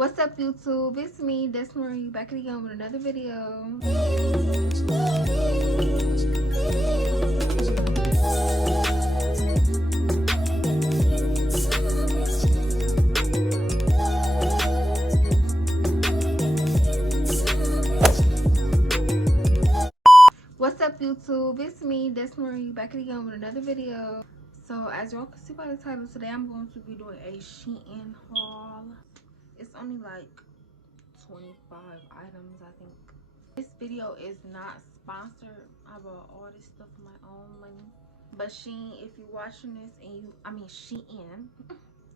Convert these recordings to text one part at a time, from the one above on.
What's up, YouTube? It's me, Desmarie, back again with another video. What's up, YouTube? It's me, Desmarie, back again with another video. So, as y'all can see by the title, today I'm going to be doing a SHEIN haul. It's only like 25 items, I think. This video is not sponsored. I bought all this stuff with my own money. But SHEIN, if you're watching this and SHEIN,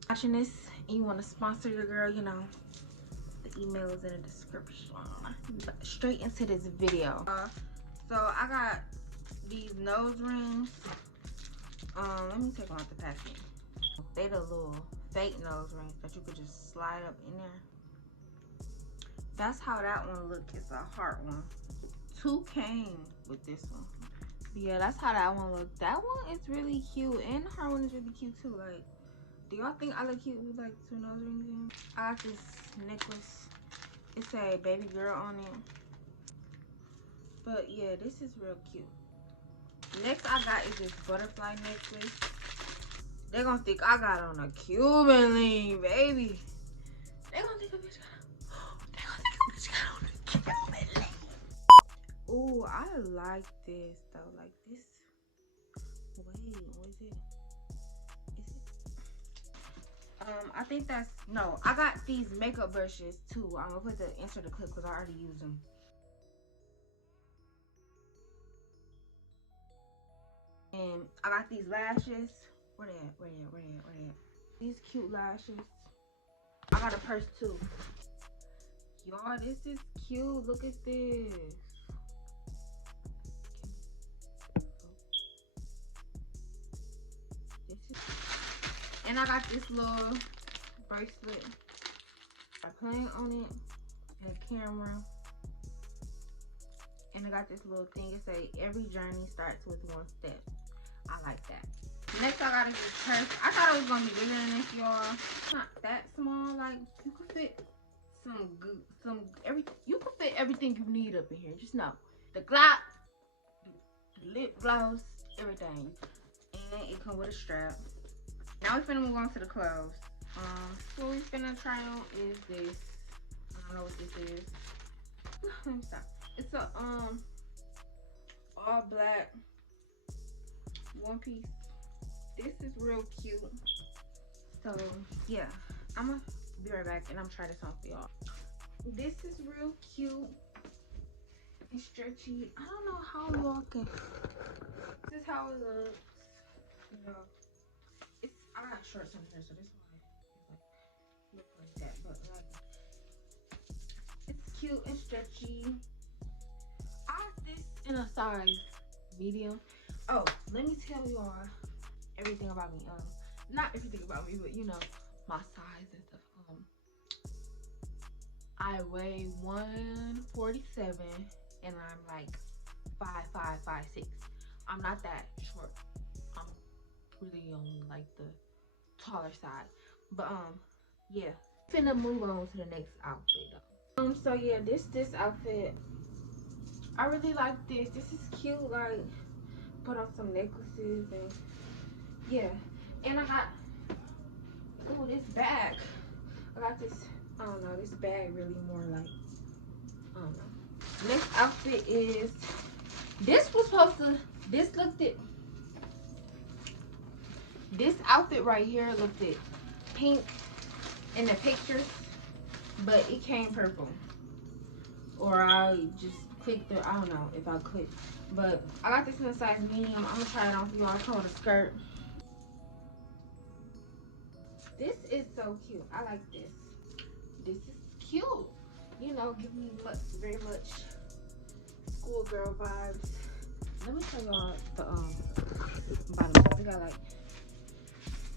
watching this and you want to sponsor your girl, you know, the email is in the description. But straight into this video. So I got these nose rings. Let me take them out the package. They the little fake nose rings that you could just slide up in there. That's how that one look. It's a heart one. Two came with this one. Yeah, that's how that one look. That one is really cute, and the heart one is really cute too. Like, do y'all think I look cute with like two nose rings in? I got this necklace. It's a baby girl on it. But yeah, this is real cute. Next I got is this butterfly necklace. They're gonna think I got on a Cuban link, baby. They gonna think a bitch got on a Cuban link. Ooh, I like this though. Like this. Wait, what is it? Is it? I think that's no. I got these makeup brushes too. I'm gonna put the insert the clip because I already used them. And I got these lashes. Where they at? Where they at? These cute lashes. I got a purse too. Y'all, this is cute. Look at this. And I got this little bracelet. I plan on it and a camera. And I got this little thing. It say every journey starts with one step. I like that. Next I got this purse. I thought it was gonna be bigger than this, y'all. It's not that small. Like, you could fit you could fit everything you need up in here. Just know the glock, the lip gloss, everything. And it comes with a strap. Now we finna move on to the clothes. What we finna try on is this. I don't know what this is. Let me stop. It's a all black one piece. This is real cute. So yeah, I'm gonna be right back and I'm trying this on for y'all. This is real cute and stretchy. I don't know how y'all can. This is how it looks. You know, I got shorts on here, so this is why it look like that. But like, it's cute and stretchy. I got this in a size medium. Oh, let me tell y'all everything about me. Not everything about me, but you know, my size and stuff. I weigh 147 and I'm like 5'5", 5'6". I'm not that short. I'm really on like the taller side. But yeah. Finna move on to the next outfit though. So yeah, this outfit. I really like this. This is cute. Like, put on some necklaces and yeah. And I got this bag. I got this, I don't know, this bag really more like, I don't know. Next outfit is, this outfit right here looked it pink in the pictures, but it came purple. Or I just clicked it, I don't know if I clicked. But I got this in a size medium. I'm gonna try it on for y'all. It's called a skirt. This is so cute. I like this. This is cute. You know, give me very much schoolgirl vibes. Let me show y'all the bottom.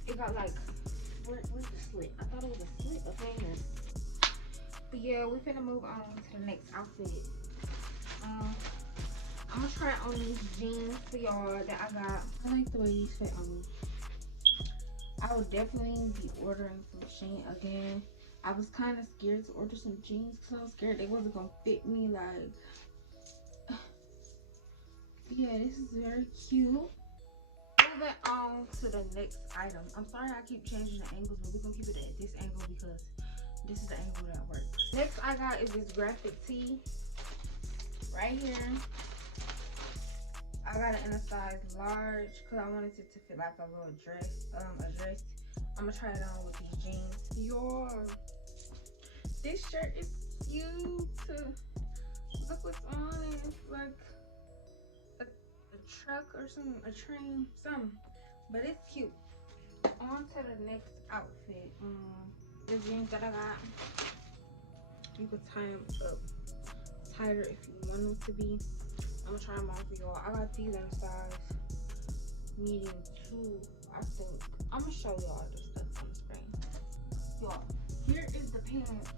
It got like where's the slit? I thought it was a slit up in here. But yeah, we're finna move on to the next outfit. I'm gonna try on these jeans for y'all that I got. I like the way these fit on me. I will definitely be ordering some SHEIN again. I was kind of scared to order some jeans because I was scared they wasn't gonna fit me. Like, yeah, this is very cute. Moving on to the next item. I'm sorry I keep changing the angles, but we're gonna keep it at this angle because this is the angle that works. Next I got is this graphic tee right here. I got it in a size large because I wanted it to fit like a little dress, a dress. I'm gonna try it on with these jeans. Yo, this shirt is cute. Look what's on it. It's like a truck or something, a train, something. But it's cute. On to the next outfit. The jeans that I got, you could tie them up tighter if you want them to be. I'm gonna try them on for y'all. I got these in a size medium too, I think. I'm gonna show y'all the stuff on the screen. Y'all, here is the pants.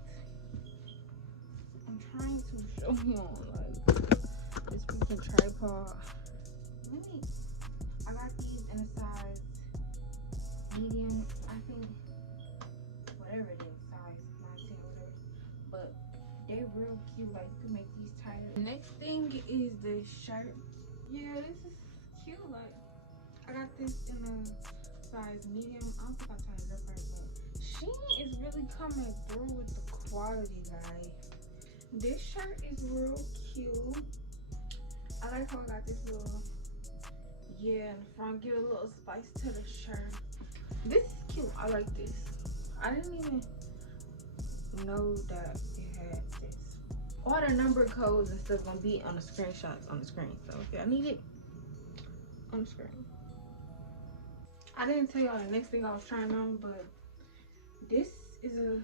I'm trying to show y'all like this freaking tripod. I got these in a size medium, I think, whatever it is, size 19 or whatever. But they're real cute. Like, you can make these tighter. Next thing is the shirt. Yeah, this is cute. Like, I got this in a size medium. I don't think I tied it up right, but SHEIN is really coming through with the quality, guys. This shirt is real cute. I like how I got this little, yeah, in the front, give a little spice to the shirt. This is cute. I like this. I didn't even know that it had this. All the number codes and stuff gonna be on the screenshots on the screen. So if y'all need it, on the screen. I didn't tell y'all the next thing I was trying on, but this is a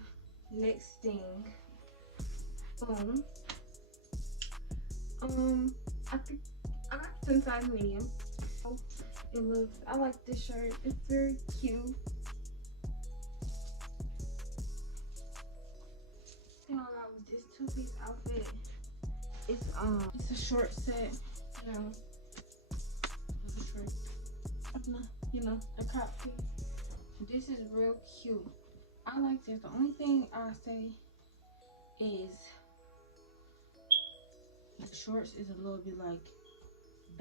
next thing. Boom. I think I got this in size medium. It looks, I like this shirt. It's very cute. Thing I got with this two-piece outfit. It's a short set, you know. It's a short, you know, a crop piece. This is real cute. I like this. The only thing I say is the shorts is a little bit like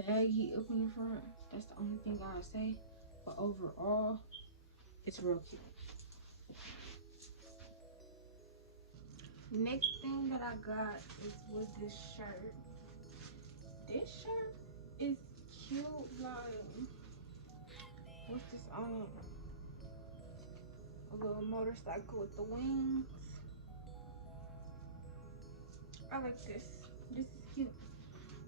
baggy up in the front. That's the only thing I say. But overall, it's real cute. Next thing that I got is with this shirt. This shirt is cute. Like, what's this on? A little motorcycle with the wings. I like this. This is cute.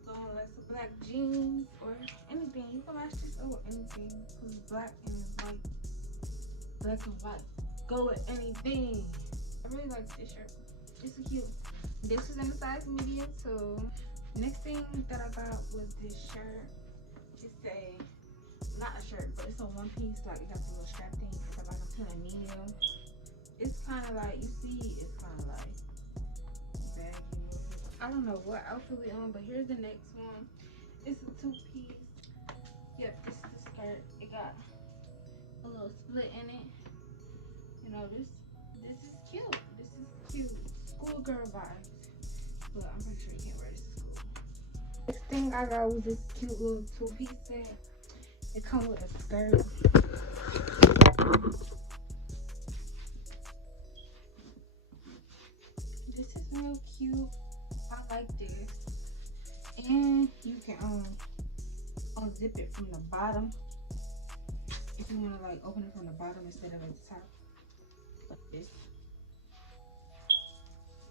Going like some black jeans or anything. You can match this up with anything. Because it's black and white. Black and white. Go with anything. I really like this shirt. This is cute. This is in the size medium too. Next thing that I got was this shirt. It's not a shirt, but it's a one piece. Like, it got the little strap thing. It's like a kind of medium. It's kind of like, you see, it's kind of like baggy. I don't know what outfit we on, but here's the next one. It's a two-piece. Yep, this is the skirt. It got a little split in it. You know, this is cute. This is cute. Schoolgirl vibes. But I'm pretty sure you can't wear this to school. Next thing I got was this cute little two-piece set. It comes with a skirt. This is real cute. I like this. And you can unzip it from the bottom if you want to like open it from the bottom instead of at the top, like this.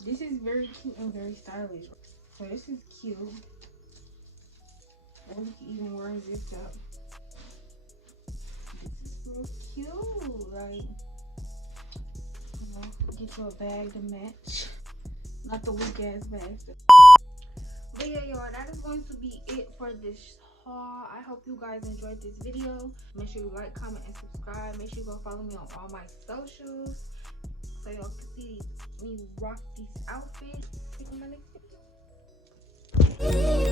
This is very cute and very stylish. So this is cute. Or you can even wear it zipped up. This is real cute. Like, you know, get you a bag to match. Not the weak ass bag. But yeah, y'all, that is going to be it for this haul. I hope you guys enjoyed this video. Make sure you like, comment, and subscribe. Make sure you go follow me on all my socials so y'all can see me rock these outfits. See you in my next video.